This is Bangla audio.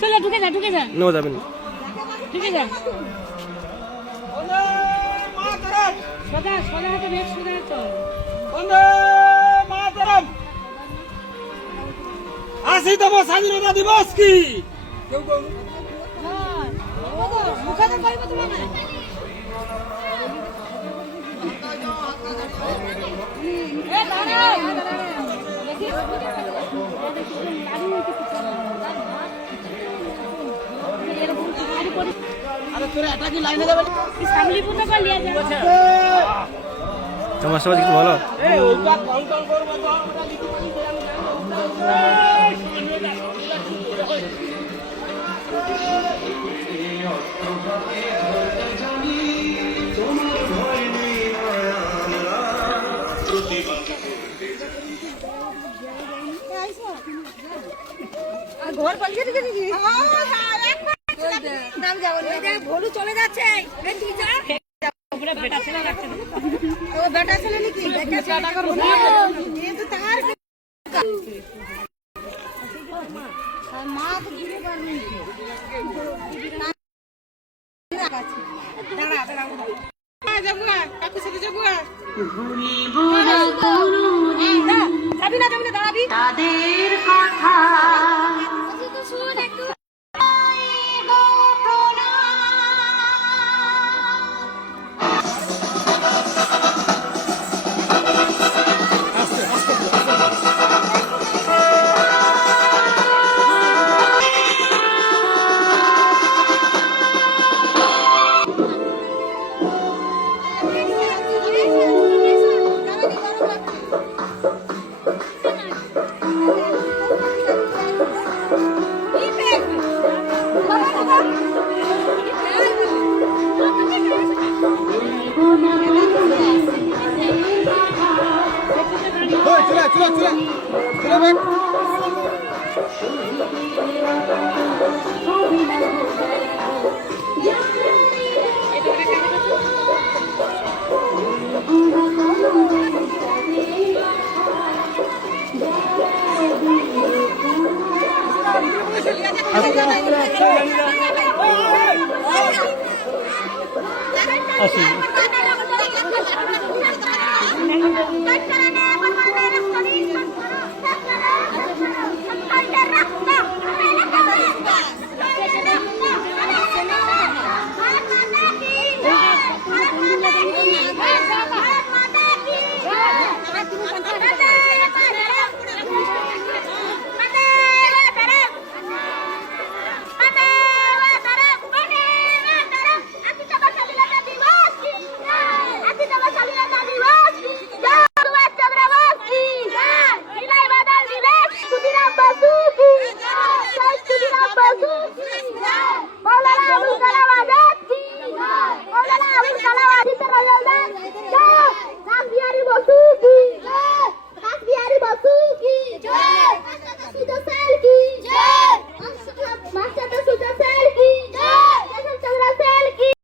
চলে ঢুকে যা নো যাবেন ঢুকে যা সোজা হাতে বেশ সোজা চল বন্দে মাতরম। আশিতম স্বাধীনতা দিবস কি মুখে তো কইব তোমার না এ দাঁড়া দেখি আরে তোরা এটা কি লাইনে যাবে সামলি পুতো কর লিয়া যা তোমার সবাই কিছু বলো এই ওইটা কন্ট্রোল করব তো ওটা লিখি পানি ঘর পালিয়ে দিকে দিদি নাম যাবো ভোলু চলে যাচ্ছে পুরো বেটা ছেলে লাগছে ও বেটা ছেলে নাকি বেটা ছেলে করব এ তো তার মা তো দিতে পারবি দাঁড়া যাবো কাকু সাথে যাবো যাবি না দাঁড়াবি তাদের কথা শুন একটু আসুন